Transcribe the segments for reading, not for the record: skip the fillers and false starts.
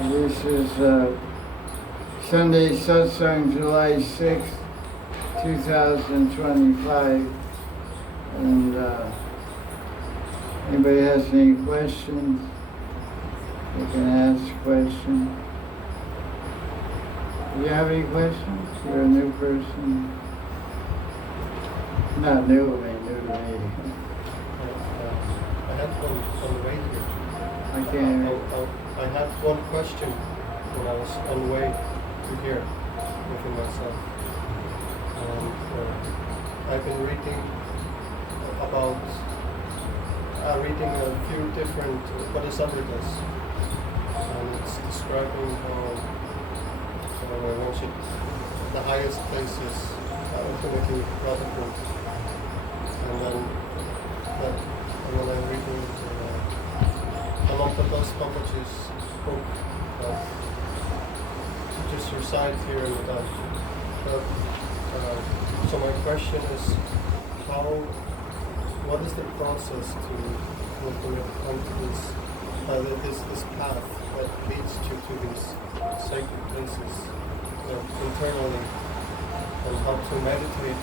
This is Sunday Satsang, July 6th, 2025. And anybody has any questions, you can ask questions. Do you have any questions? You're a new person. Not new, I mean new to me. I had one on the way here. I can't. I had one question when I was on the way to here within myself. And I've been reading about reading a few different bodhisattvas, and it's describing how the highest places ultimately Radha Kunda. And then when I'm reading Babaji's book that just resides here in Madan. So my question is, what is the process to come to this path that leads to these sacred places internally, and how to meditate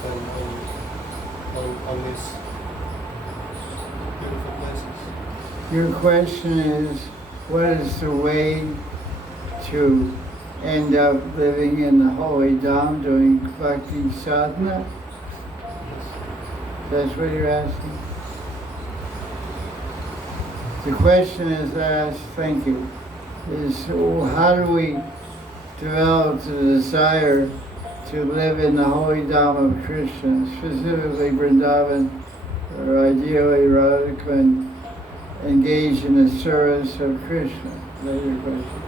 on these beautiful places? Your question is, what is the way to end up living in the holy Dham doing bhakti sadhana? That's what you're asking? The question is asked, thank you, is how do we develop the desire to live in the holy Dham of Krishna, specifically Vrindavan, or ideally Radha Kunda, engage in the service of Krishna? That's your question.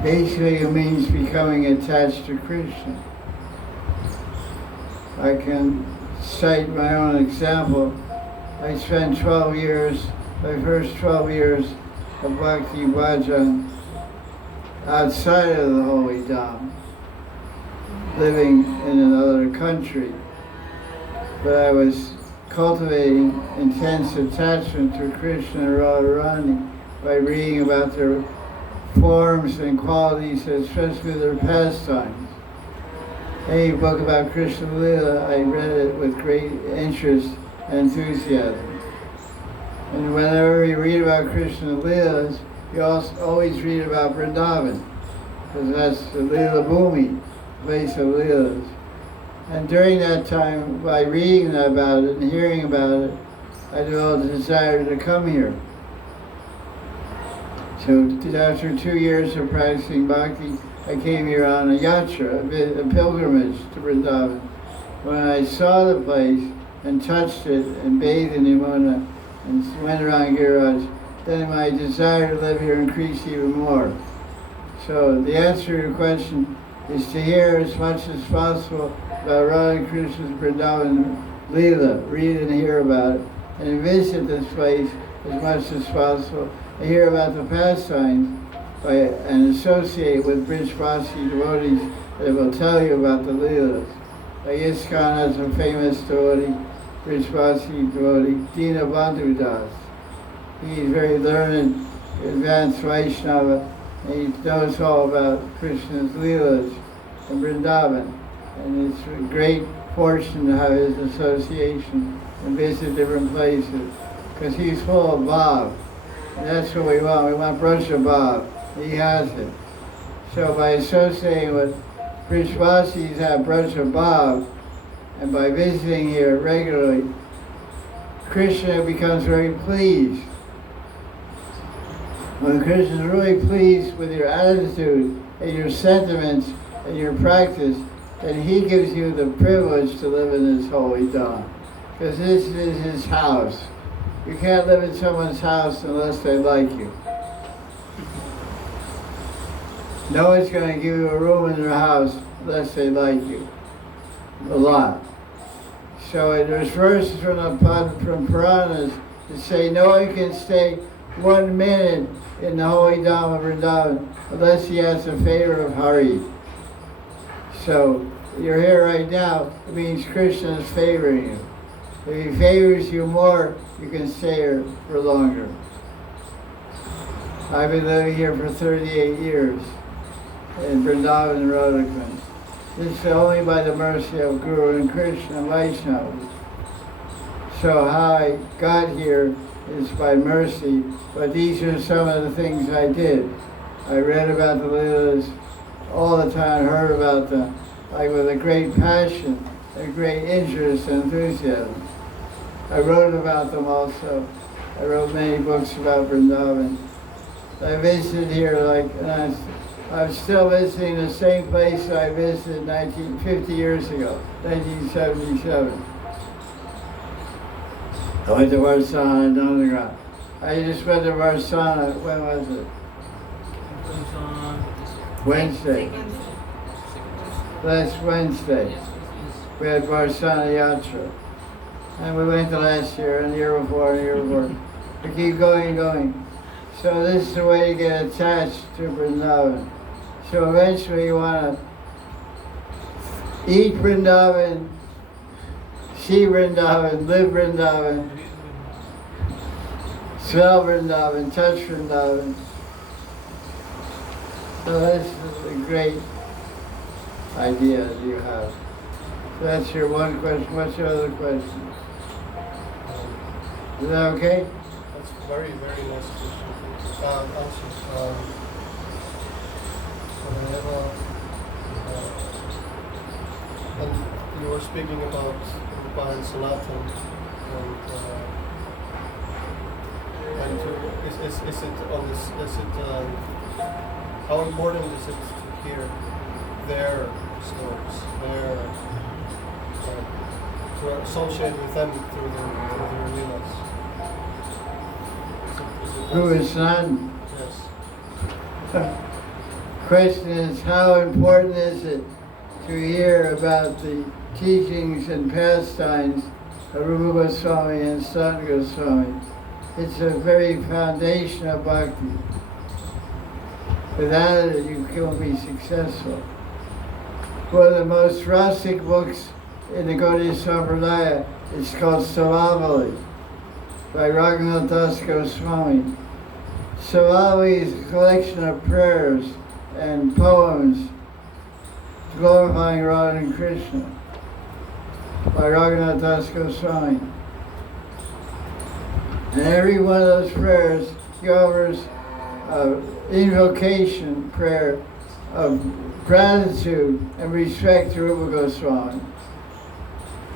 Basically, it means becoming attached to Krishna. I can cite my own example. I spent 12 years, my first 12 years of Bhakti Bhajan outside of the Holy Dham, living in another country. But I was cultivating intense attachment to Krishna and Radharani by reading about their forms and qualities, especially their pastimes. Any book about Krishna Lila, I read it with great interest and enthusiasm. And whenever you read about Krishna Lilas, you also always read about Vrindavan, because that's the Lila Bhumi, place of Lilas. And during that time, by reading about it and hearing about it, I developed a desire to come here. So after 2 years of practicing bhakti, I came here on a yatra, a pilgrimage to Vrindavan. When I saw the place and touched it and bathed in Yamuna and went around Giriraj, then my desire to live here increased even more. So the answer to your question is to hear as much as possible about Radha Krishna's Vrindavan Leela, read and hear about it, and visit this place as much as possible, and hear about the pastimes and associate with Brijvasi devotees that will tell you about the Leelas. Like ISKCON has a famous devotee, Brijvasi devotee, Dina Bandhu Das. He's very learned, advanced Vaishnava, and he knows all about Krishna's Leelas in Vrindavan. And it's a great fortune to have his association and visit different places, because he's full of bhav. And that's what we want. We want Brasha Bhav. He has it. So by associating with Brijvasis have Brasha Bhav, and by visiting here regularly, Krishna becomes very pleased. When Krishna is really pleased with your attitude and your sentiments and your practice, then he gives you the privilege to live in his holy Dham, because this is his house. You can't live in someone's house unless they like you. No one's going to give you a room in their house unless they like you. A lot. So there's verses from Puranas that say no one can stay 1 minute in the holy Dham of Vrindavan unless he has the favor of Hari. So you're here right now, it means Krishna is favoring you. If he favors you more, you can stay here for longer. I've been living here for 38 years in Vrindavan and Radha Kunda. This is only by the mercy of Guru and Krishna and Vaishnava. So how I got here is by mercy, but these are some of the things I did. I read about the Leelas all the time, heard about them, like with a great passion, a great interest and enthusiasm. I wrote about them also. I wrote many books about Vrindavan. I visited here, and I'm still visiting the same place I visited 50 years ago, 1977. I went to Varsana and underground. I just went to Varsana, when was it? Wednesday. Last Wednesday. We had Varsana Yatra. And we went to last year, and the year before, and the year before. We keep going and going. So this is the way to get attached to Vrindavan. So eventually you want to eat Vrindavan, see Vrindavan, live Vrindavan, smell Vrindavan, touch Vrindavan. So that's a great idea that you have. So that's your one question. What's your other question? Is that okay? That's very, very nice question. Also, and you were speaking about Gopal and Sanatan, and is it on this? Is it how important is it to hear their stories, to associate with them through their leelas? Who is none? Yes. Question is, how important is it to hear about the teachings and pastimes of Rupa Goswami and Sanat Goswami? It's a very foundation of bhakti. Without it, you can't be successful. One of the most rustic books in the Gaudiya Sampradaya is called Savavali by Raghunath Das Goswami. Savavali is a collection of prayers and poems glorifying Radha and Krishna by Raghunath Das Goswami. And every one of those prayers, he offers invocation prayer of gratitude and respect to Rupa Goswami.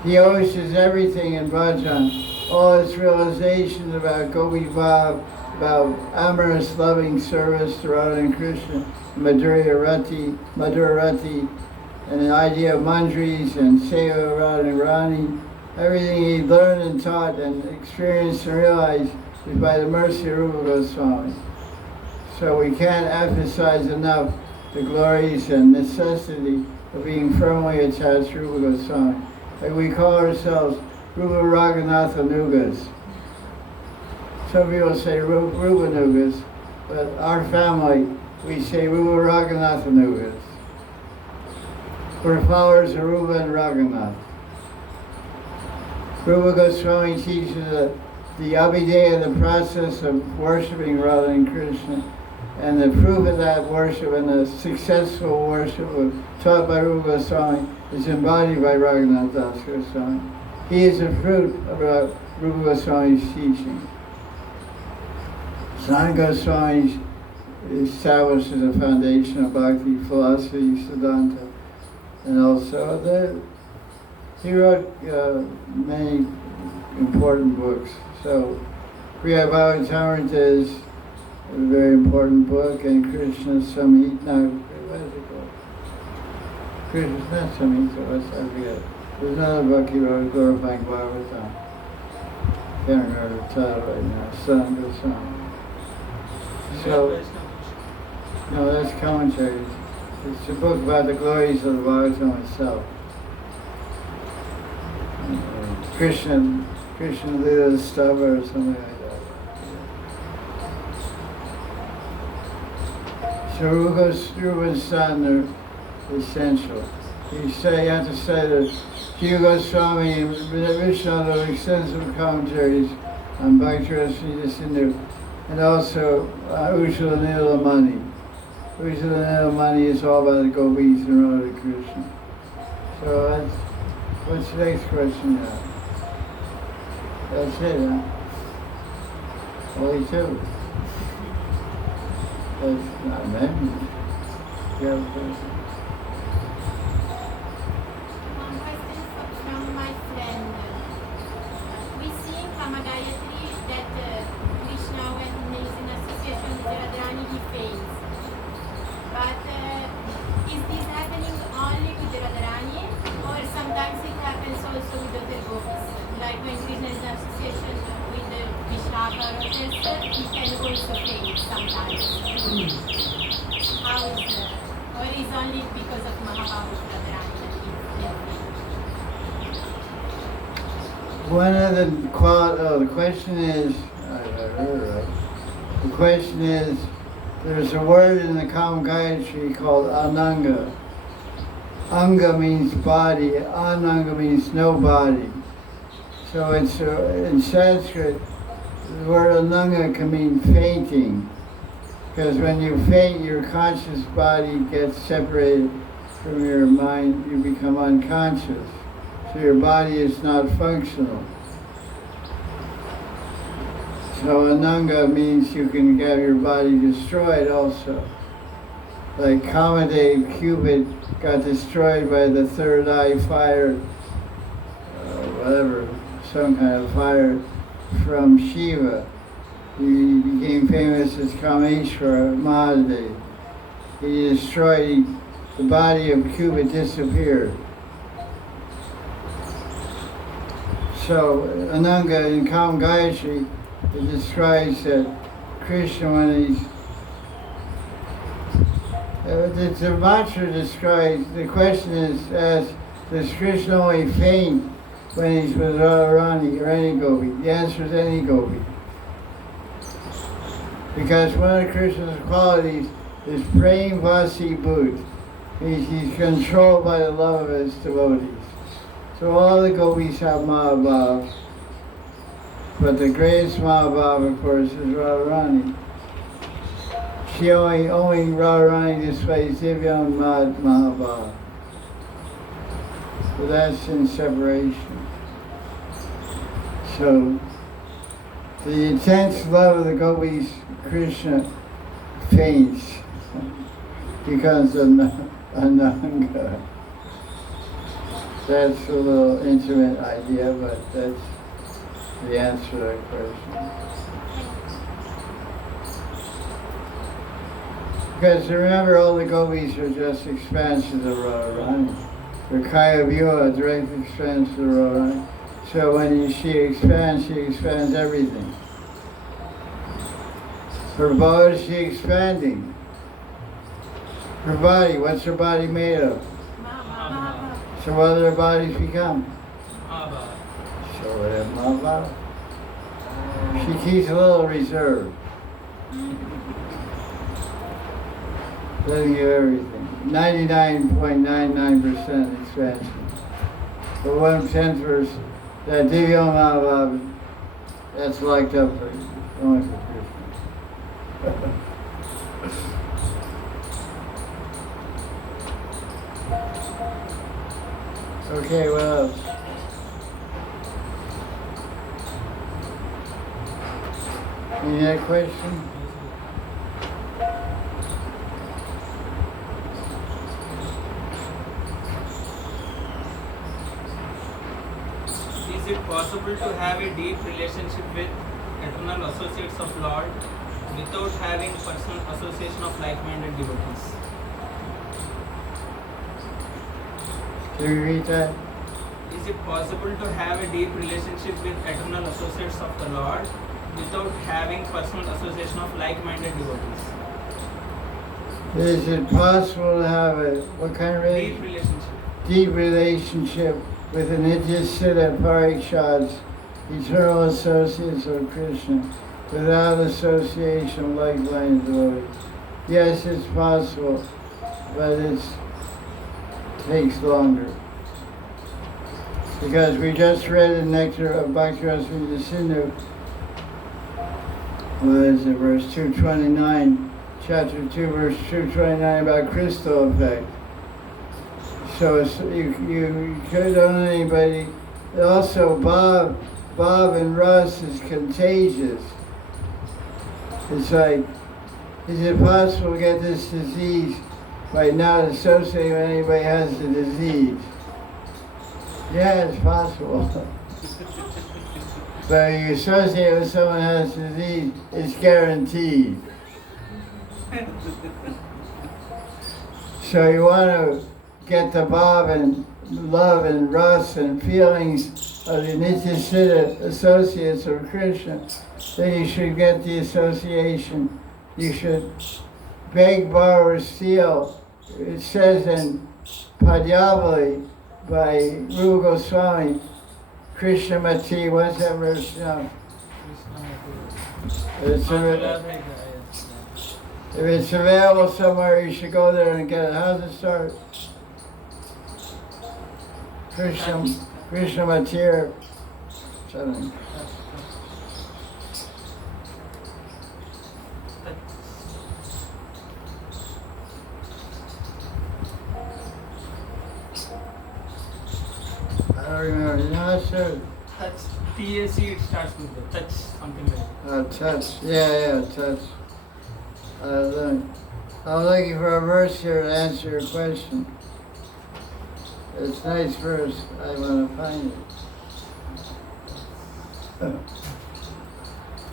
He always does everything in bhajan, all his realizations about Gopi Bhav, about amorous loving service to Radha and Krishna, Madhurya Rati, and the idea of mandris and Seva Radha and Rani. Everything he learned and taught and experienced and realized is by the mercy of Rupa Goswami. So we can't emphasize enough the glories and necessity of being firmly attached to Rupa Goswami. Like we call ourselves Rupa Raghunatha Nugas. Some people say Rupa Nugas, but our family, we say Rupa Raghunatha Nugas. We're followers of Rupa and Raghunath. Rupa Goswami teaches the abhideya, the process of worshiping Radha and Krishna, and the proof of that worship and the successful worship taught by Rupa Goswami is embodied by Raghunath Das Goswami. He is the fruit of Rupa Goswami's teaching. Sanat Goswami establishes a foundation of bhakti philosophy, siddhanta, and also he wrote many important books. So Priya Bhavatamrita is a very important book, and Krishna Samhita, what is it called? Krishna, not Samhita, I forget. There's another book he wrote, glorifying Bhagavatam. Can't remember the title right now, Sanat Goswami. So, no, that's commentaries. It's a book about the glories of the Bhagavatam itself. Krishna Lila Stava or something like that. So Rupa and San are essential. You have to say that Jiva Goswami and Vishnu have extensive commentaries on Bhakti Sindhu. and also Ujjvala Nilamani. Ujjvala Nilamani is all about the gopis and Radha Krishna. So that's, what's the next question now? That's it, huh? Only two. That's not many. You have a question? One question from my friend. We see in Kama Gayatri that Krishna, when he is in association with Radharani, he fails. But is this happening only with Radharani, or sometimes it happens also with other gopis? Like when Krishna is in association with the Vishaka or others, he can also fail sometimes. How is that? Or is only because of Mahabharata Radharani that he fails? One of the the question is, I heard it right. The question is, there's a word in the Kama Gayatri called Ananga. Anga means body, Ananga means no body. So it's in Sanskrit, the word Ananga can mean fainting. Because when you faint, your conscious body gets separated from your mind, you become unconscious. So your body is not functional. So Ananga means you can have your body destroyed also. Like Kamadev, Cupid, got destroyed by the third eye fire, whatever, some kind of fire from Shiva. He became famous as Kameshwara Mahadev. He destroyed, the body of Cupid disappeared. So Ananga in Kama Gayatri, it describes that Krishna when he's, the mantra describes, the question is asked, does Krishna only faint when he's with Radharani or any gopi? The answer is any gopi. Because one of Krishna's qualities is praying Vasi Bhut. He's controlled by the love of his devotees. So all the gopis have Mahabhav, but the greatest Mahabhav, of course, is Radharani. She only Radharani displays Divyam Mahabhav. So that's in separation. So the intense love of the gopis, Krishna faints, becomes Ananga. That's a little intimate idea, but that's the answer to that question. Because remember, all the gopis are just expansions of Radharani. They're Kaya Vyuha, direct expansion of Radharani. So when she expands everything. Her body, is she expanding? Her body, what's her body made of? So what do their bodies become? So what is Mahabharata? She keeps a little reserve. Letting you everything. 99.99% expansion. But 1/10 verse, that Divya Mahabharata, that's locked up for you. Only for Krishna. Okay, what else? Any other question? Is it possible to have a deep relationship with eternal associates of Lord without having personal association of like-minded devotees? Can you read that? Is it possible to have a deep relationship with eternal associates of the Lord without having personal association of like-minded devotees? Is it possible to have a, what kind of Deep relationship? relationship. Deep relationship with an Nityasiddha Parikshads, eternal associates of Krishna, without association of like-minded devotees? Yes, it's possible, but it takes longer. Because we just read in Nectar of Bhakti-Rasa Sindhu what is it, verse 229, chapter 2, verse 229 about crystal effect. So you could on anybody. Also, Bob and Russ is contagious. It's like, is it possible to get this disease by not associating with anybody who has the disease? Yeah, it's possible. But if you associate with someone who has the disease, it's guaranteed. So you want to get the Bob and love and Russ and feelings of the Nityasiddha associates of Krishna, then you should get the association. You should beg, borrow, or steal. It says in Padyavali by Rupa Goswami, Krishna Mati, what's that verse now? If it's available somewhere, you should go there and get it. How does it start? Krishna Matir. Something. I don't remember. You know that sir? Touch. TAC, it starts with the touch, something like that. Touch. Yeah, touch. I'm looking for a verse here to answer your question. It's a nice verse. I want to find it.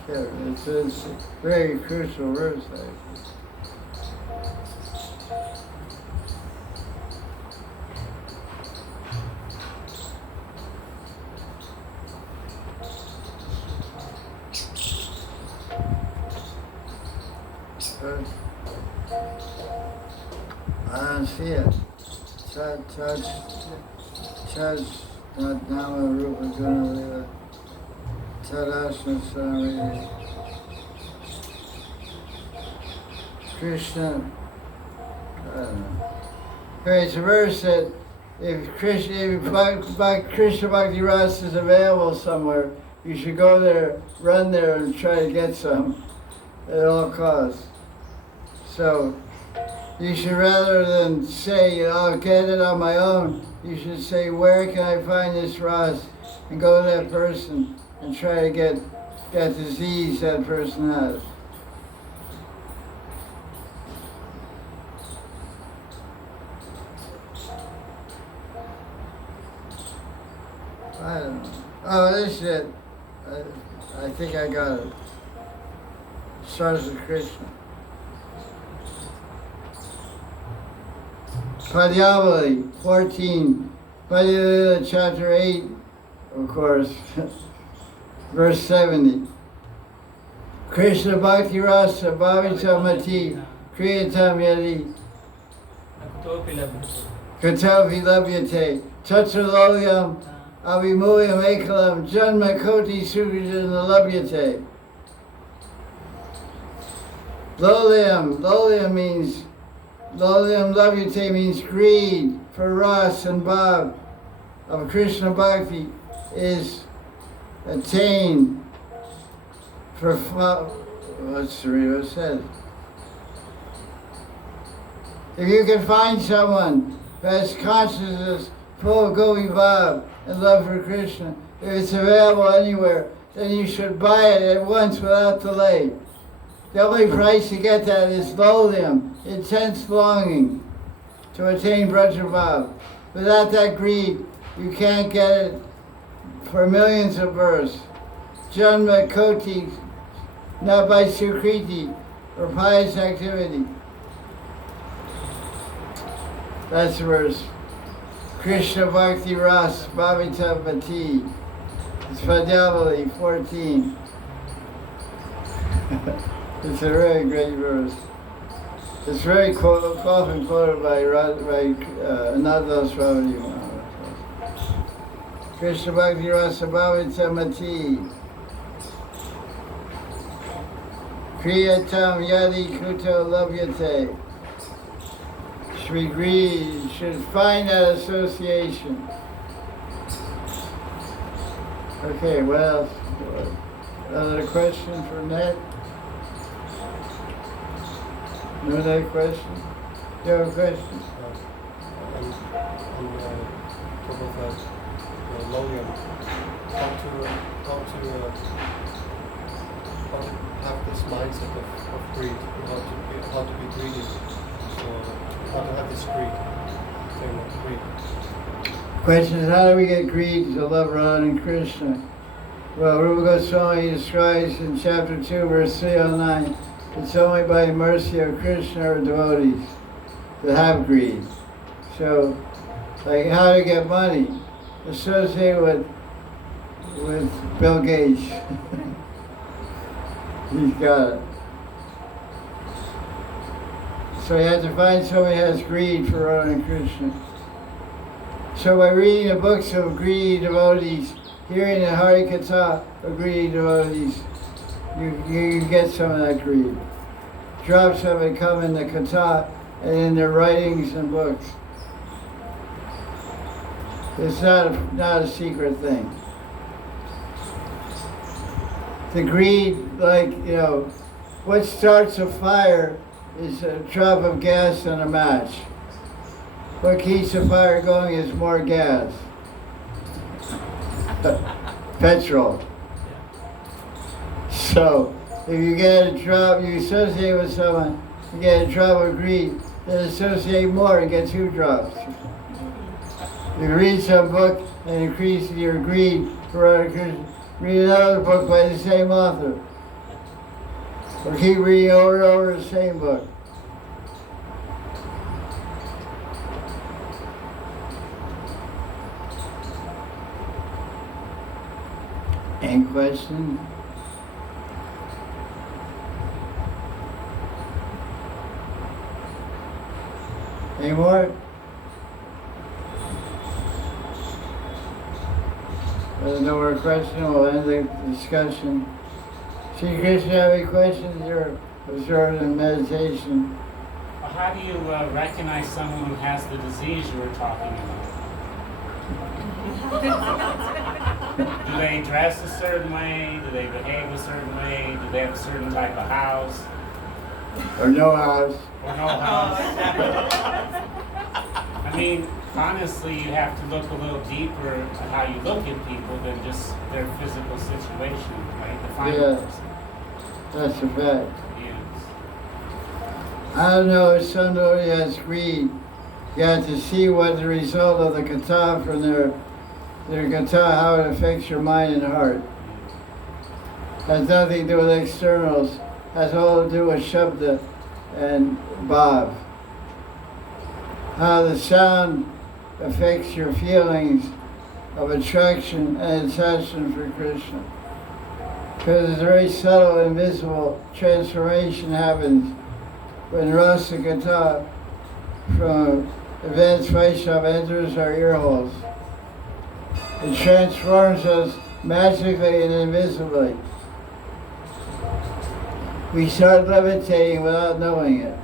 Yeah, it's a very crucial verse, actually. I don't see it. Touch, not Nama Rupa Gunalila, Tadasana Swami, Krishna, I don't know. It's a verse that if Krishna Bhakti Ras is available somewhere, you should go there, run there and try to get some at all costs. So, you should, rather than say, I'll get it on my own, you should say, where can I find this Ras? And go to that person and try to get that disease that person has. I don't know. Oh, this is it. I think I got it. Starts with Krishna. Padyavali 14, Padyavali chapter 8, of course, verse 70. Krishna Bhakti Rasa Bhavita Mati Kriyatam Yadi Katovi Labhyate Tatsaloyam Avimuyam Ekalam Janma Koti Sukrijan Labhyate. Lolyam means Lolyam Labhyate means greed for Ras and Bhav of Krishna Bhakti is attained for what's the real says. If you can find someone who has consciousness full of Gopi Bhav and love for Krishna, if it's available anywhere, then you should buy it at once without delay. The only price to get that is Lolyam, intense longing to attain Brajabhav. Without that greed, you can't get it for millions of births. Janma Koti, not by Sukriti or pious activity. That's the verse. Krishna Bhakti Ras Bhavita Bhati. It's Padyavali 14. It's a really great verse. It's very often quoted by Ananda Swami. Krishna Bhakti Rasa Bhavita Mati. Kriyatam Yadi Kuto Labhyate. Should find that association. Okay, what else? Another question from that? No other question? You have a question? On top of that, longing, how to have this mindset of greed, how to be greedy, so how to have this greed, thing of greed. Question is, how do we get greed to love Radha and Krishna? Well, Rupa Goswami describes in chapter 2, verse 309, it's only by mercy of Krishna or devotees to have greed. So, like how to get money, associate with Bill Gates. He's got it. So you have to find somebody who has greed for Radha and Krishna. So by reading the books of greedy devotees, hearing the Hari Katha of greedy devotees, you get some of that greed. Drops of it come in the Katha and in their writings and books. It's not a secret thing. The greed, like, what starts a fire is a drop of gas on a match. What keeps the fire going is more gas. Petrol. So, if you get a drop, you associate with someone, you get a drop of greed, then associate more and get 2 drops. You read some book and increase your greed for Radha Krishna. Read another book by the same author. Or keep reading over and over the same book. Any question? Any more? There's no more question, we'll end the discussion. Sri Krishna, have any questions? You're absorbed in meditation. Well, how do you recognize someone who has the disease you were talking about? Do they dress a certain way? Do they behave a certain way? Do they have a certain type of house? Or no house. Or no house? I mean, honestly, you have to look a little deeper at how you look at people than just their physical situation, right? Define a person. That's a fact. Yes. I don't know if somebody has greed. You have to see what the result of the katha from their katha, how it affects your mind and heart. Has nothing to do with externals. Has all to do with shabda and bhav. How the sound affects your feelings of attraction and attachment for Krishna. Because it's a very subtle, invisible transformation happens when Rasa Katha from advanced Vaishnava enters our ear holes. It transforms us magically and invisibly. We start levitating without knowing it.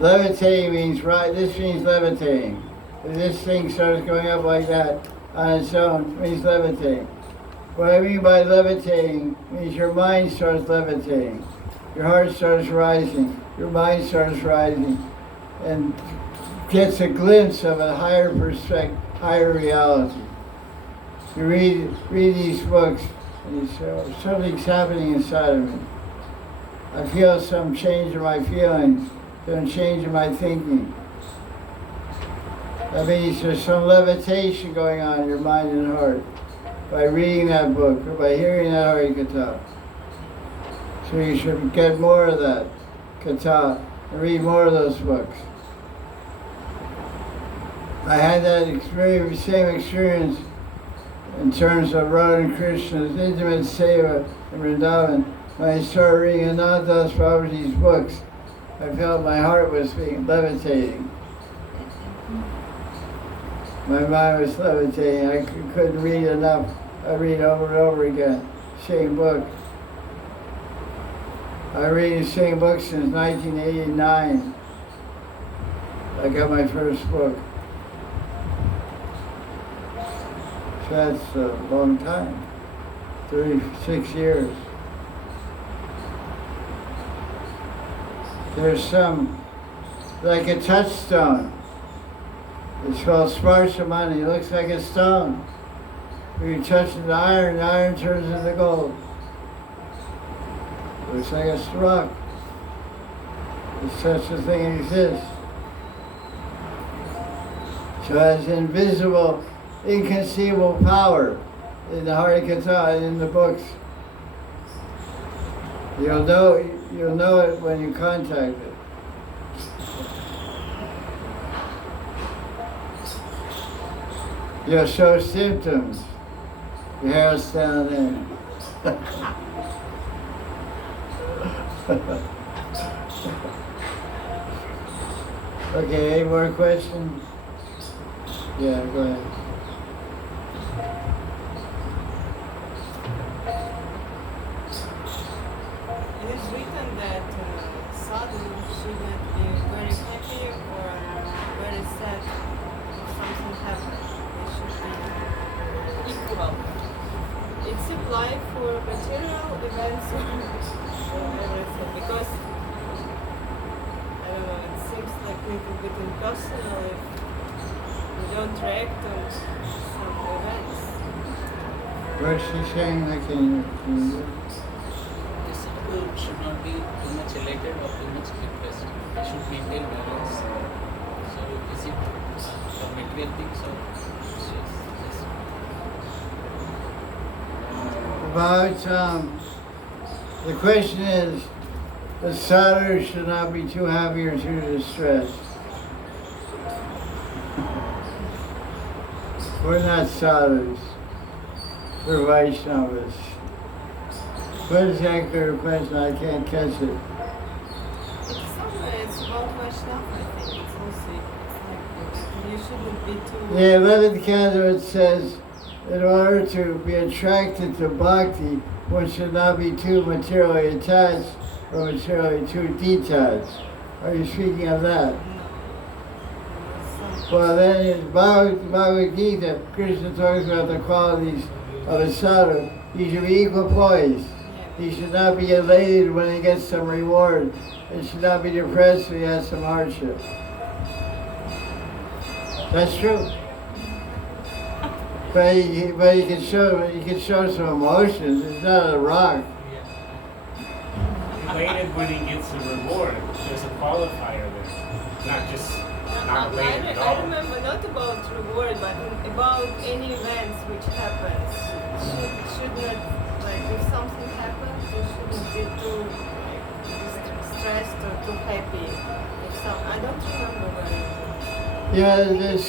Levitating means this means levitating. If this thing starts going up like that on its own, it means levitating. What I mean by levitating means your mind starts levitating. Your heart starts rising. Your mind starts rising. And gets a glimpse of a higher perspective, higher reality. You read these books and you say, oh, something's happening inside of me. I feel some change in my feelings. Some change in my thinking. That means there's some levitation going on in your mind and heart by reading that book or by hearing that Hari Katha. So you should get more of that Katha and read more of those books. I had that same experience in terms of Radha and Krishna's intimate seva in Vrindavan. When I started reading Anandas Babaji's books, I felt my heart was being levitating. My mind was levitating. I couldn't read enough. I read over and over again. Same book. I read the same book since 1989. I got my first book. So that's a long time. 36 years. There's some, like a touchstone. It's called sparsha money. It looks like a stone. When you touch the iron turns into gold. It looks like a rock. If such a thing exists. So it has invisible, inconceivable power in the Hari Katha, in the books. You'll know it when you contact it. You'll show symptoms. Your hair's down there. Okay, any more questions? Yeah, go ahead. It is written that sadhu should not be very happy or very sad if something happens. They should be equal. It's applied for material events or everything because I don't know, it seems like a little bit impersonal if we don't react on some events. What's she saying? I can't hear. The sadhu should not be too much elated or too much depressed. They should maintain balance. So is it for material things or it's just About, the question is, the sadhu should not be too happy or too distressed. We're not sadhus. We're Vaishnavas. What is exactly your question? I can't catch it. It's somewhere, it's about Vaishnava, I think. It's also, it's like you shouldn't be too... The 11th canto, it says, in order to be attracted to bhakti, one should not be too materially attached or materially too detached. Are you speaking of that? Well, then in Bhagavad Gita, Krishna talks about the qualities of a sadhu. He should be equal poised. He should not be elated when he gets some reward. He should not be depressed when he has some hardship. That's true. But he can show some emotions. It's not a rock. Elated when he gets a reward. There's a qualifier there. Not just not elated at I all. remember not about reward, but about any events which happens. Should not, like, if something happens, you shouldn't be too stressed or too happy. I don't remember very well. Yeah, there's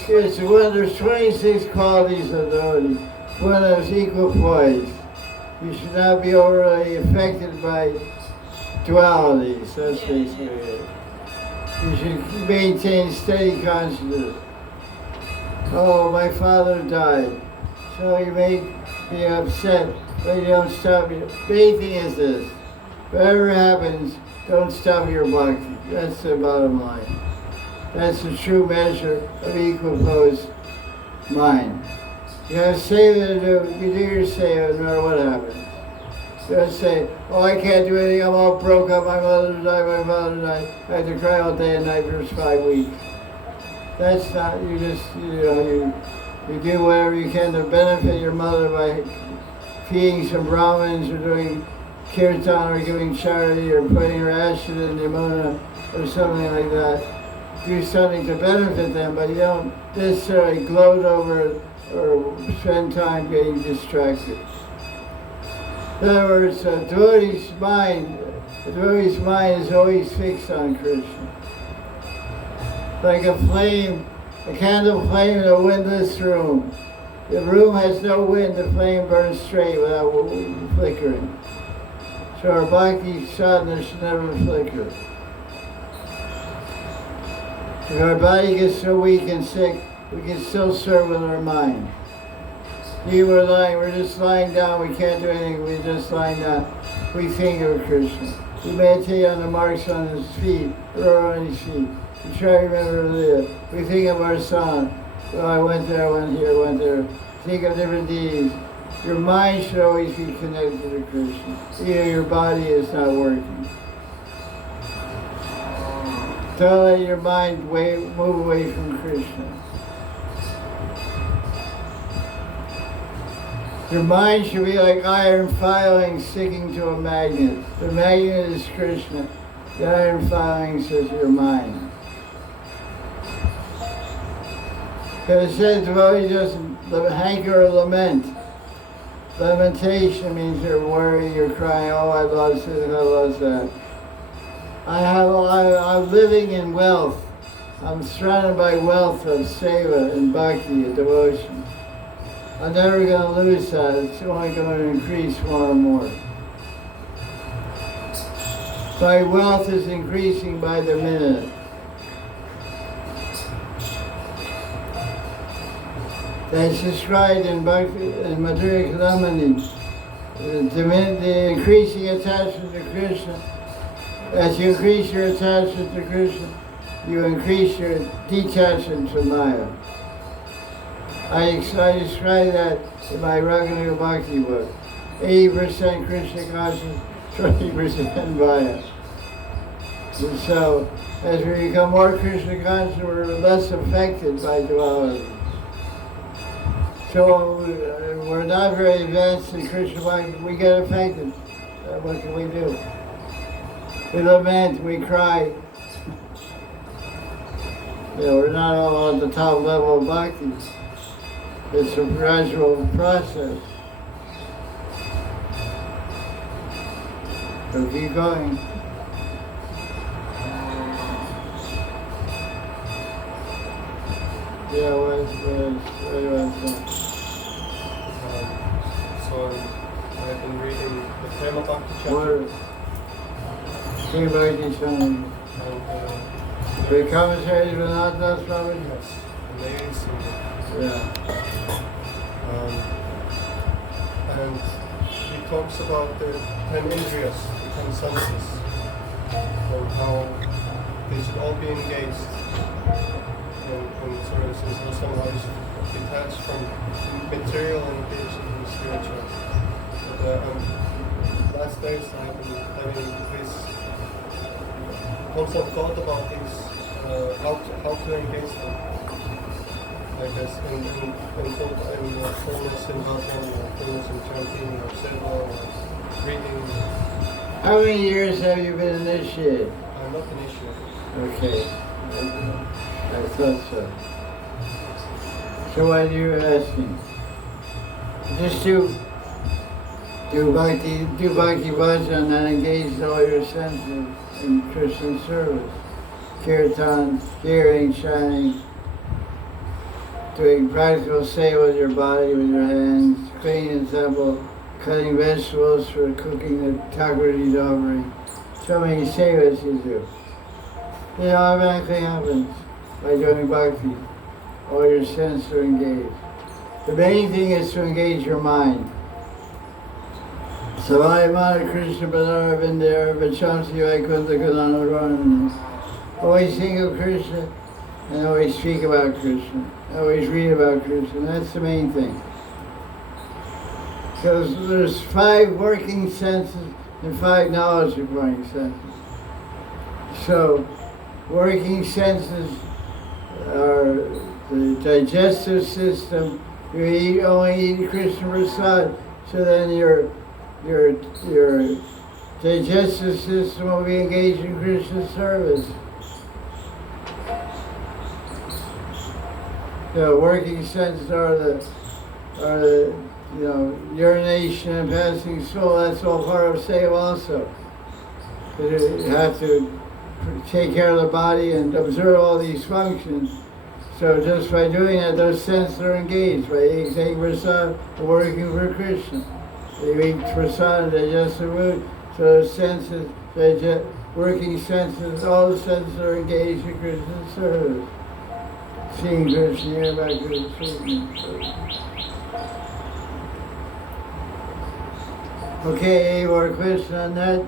26 qualities of devotee. One is equal poise. You should not be overly affected by dualities. That's basically it. You should maintain steady consciousness. Oh, my father died. So you may be upset, but you don't stop. Main thing is this. Whatever happens, don't stop your bhakti. That's the bottom line. That's the true measure of equal poised mind. You have seva to do, you do your seva no matter what happens. You don't say, oh, I can't do anything, I'm all broke up, my mother died, my father died, I have to cry all day and night for 5 weeks. That's not, you just, you do whatever you can to benefit your mother by feeding some Brahmins or doing kirtan or giving charity or putting her ashes in Yamuna or something like that. Do something to benefit them, but you don't necessarily gloat over it or spend time getting distracted. In other words, the devotee's mind is always fixed on Krishna. Like a flame, a candle flame in a windless room. The room has no wind, the flame burns straight without flickering. So our bhakti sadhana should never flicker. If our body gets so weak and sick, we can still serve with our mind. We're just lying down, we can't do anything, we're just lying down. We think of Krishna. We meditate on the marks on his feet, or on his feet. We try to remember to live. We think of our son. Well, I went there, I went here, I went there. Think of different deities. Your mind should always be connected to Krishna. Even your body is not working. Don't let your mind move away from Krishna. Your mind should be like iron filing sticking to a magnet. The magnet is Krishna. The iron filings is your mind. Because it says devotee doesn't hanker or lament. Lamentation means you're worrying, you're crying, oh, I lost this, I lost that. I'm living in wealth. I'm surrounded by wealth of seva and bhakti, and devotion. I'm never going to lose that. It's only going to increase more and more. My wealth is increasing by the minute. That's described in Madhurya Kalamani. The increasing attachment to Krishna. As you increase your attachment to Krishna, you increase your detachment from Maya. I describe that in my Raganuga Bhakti book. 80% Krishna consciousness, 20% Maya. And so, as we become more Krishna conscious, we're less affected by duality. So, we're not very advanced in Krishna Bhakti. We get affected. What can we do? We lament, we cry. We're not all at the top level of bhakti. It's a gradual process. So keep going. Yeah, what do you want to say? So I've been reading the Prema Bhakti chapter. Sri Bhakti Swami. The commentaries were not thus Babaji? Yes, amazing. Yeah. And he talks about the 10 indriyas, the 10 senses, and how they should all be engaged in services, or somehow you should detach from material and engaged in the spiritual. But, last days I've been having this constant thought about these, how to engage them. I guess in fullness in bhajan, or fullness in chanting, or seva, or reading. How many years have you been initiated? I'm not initiated. Okay. I thought so. So what are you asking? Just do bhakti bhajan and engage all your senses in Christian service. Kirtan, hearing, chanting, doing practical seva with your body, with your hands, cleaning the temple, cutting vegetables for cooking the Thakurji's offering. So many sevas you do. It automatically happens by doing bhakti. All your senses are engaged. The main thing is to engage your mind. Savayamana Krishna Padara Vindara Vachamsi Vaikunta Kadana. Always think of Krishna and always speak about Krishna. Always read about Krishna. That's the main thing. Because there's 5 working senses and 5 knowledge acquiring senses. So, working senses are the digestive system. You only eat Krishna Prasad, so then your digestive system will be engaged in Krishna service. The working senses are the urination and passing soul. That's all part of seva also. You have to take care of the body and observe all these functions. So just by doing that, those senses are engaged. By eating prasad, working for Krishna. They eat prasad, digestive food. So those senses, working senses, all the senses are engaged in Krishna's service. Seeing Krishna, hearing about Krishna, speaking. Okay, any more questions on that?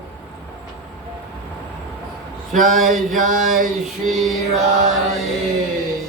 Jaya Jaya Sri Radhe.